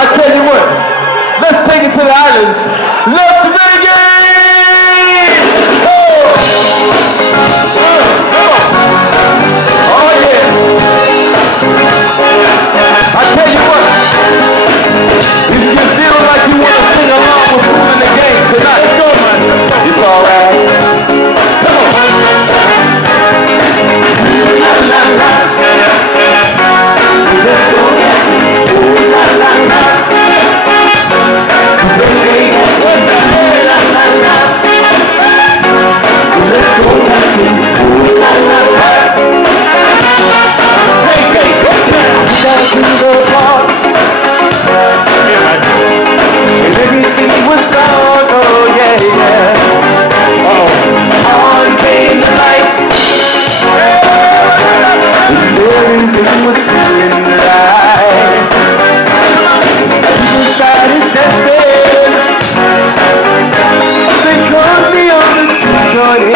I tell you what, let's take it to the islands. Las Vegas! Oh yeah. I tell you what, if you feel like you want to sing along with Kool in the Gang tonight, it's alright. Come on. La la la. Let's go dancing. Ooh la la la. La la la. Let's go dancing. Ooh la la la. Hey, hey, go down. Down to the park. And everything was gone. Oh yeah, yeah. Oh, on came the lights. And everything was feeling right. People started dancing. They called me on the to join in.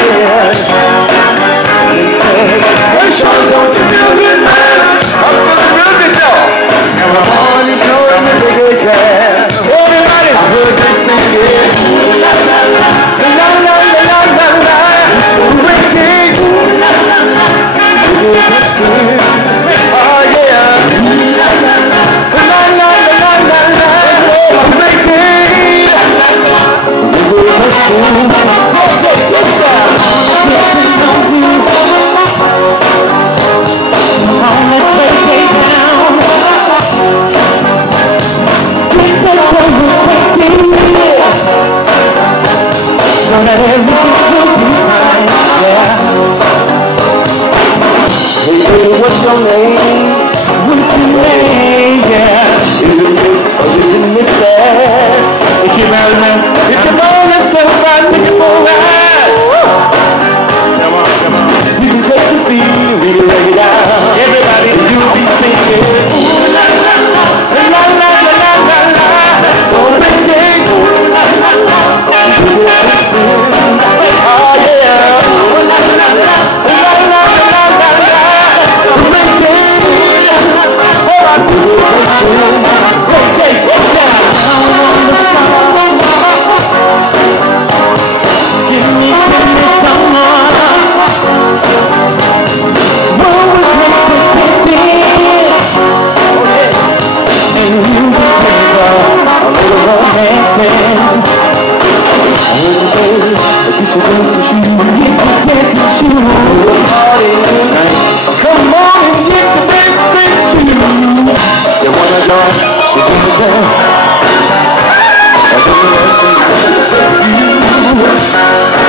They said, hey Sean, don't you feel good, man? I'm feeling real good now. And we're on and going the bigger jam. Everybody, I heard they sing it. La la la, la la la la la. Wicked, la la la. Oh yeah, la la la, la la la la la. Wicked, let's take it down. Keep the trouble waiting, so that everything will be fine. Yeah. Hey, baby, what's your name? What's your name? Yeah. Is it Miss or is it Mrs.? Is she married, man? If you know yourself, I'll take it for a ride. Come on, come on. You can take the seat and we can lay it down. Everybody, and you'll be singing. Ooh la la la, la la la la la. Oh baby, ooh la la la. Oh yeah. Ooh la la la, la la la la la. Baby, oh I do it. Hey, get down. Give me some more. What was expected? Oh yeah. And music a little romancing. I heard you say that you should dance your shoes. Get your dancing shoes. Party tonight. Come on and get your dancing shoes. You wanna join? You wanna join? I do the right thing for you.